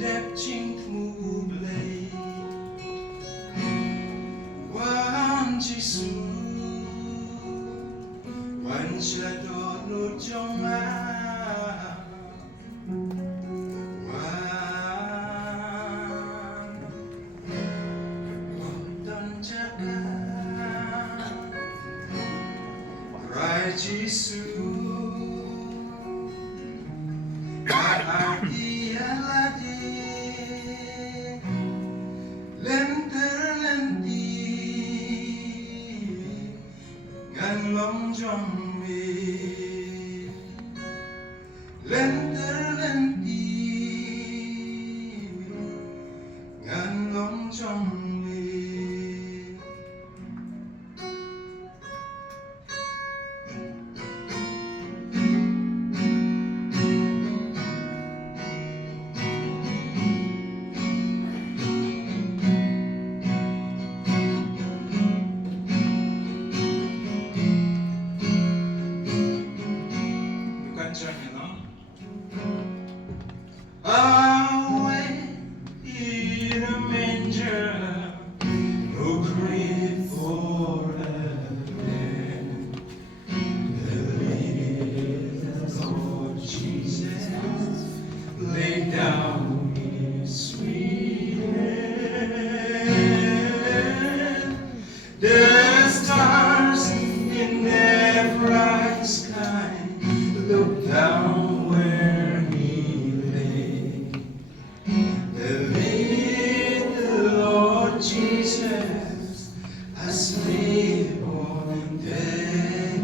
đẹp jingrwai Blei wan jisu wan shadow no jonga wan don jaga rai jisu Long jong me, lenter lenti, ngan long jong me. Away in a manger, no grave for a man. The Lord Jesus laid down his sweet head. The stars in their bright sky look down where he lay. The Lord Jesus asleep on day.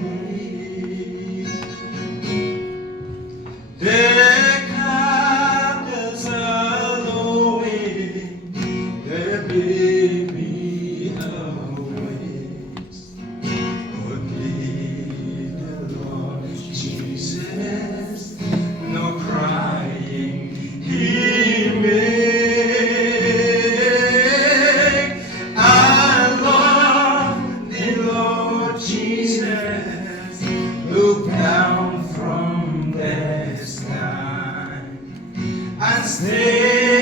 The candles are lowing, the baby awakes. Only the Lord Jesus, no crying he make. I love the Lord Jesus, look down from the sky and stay.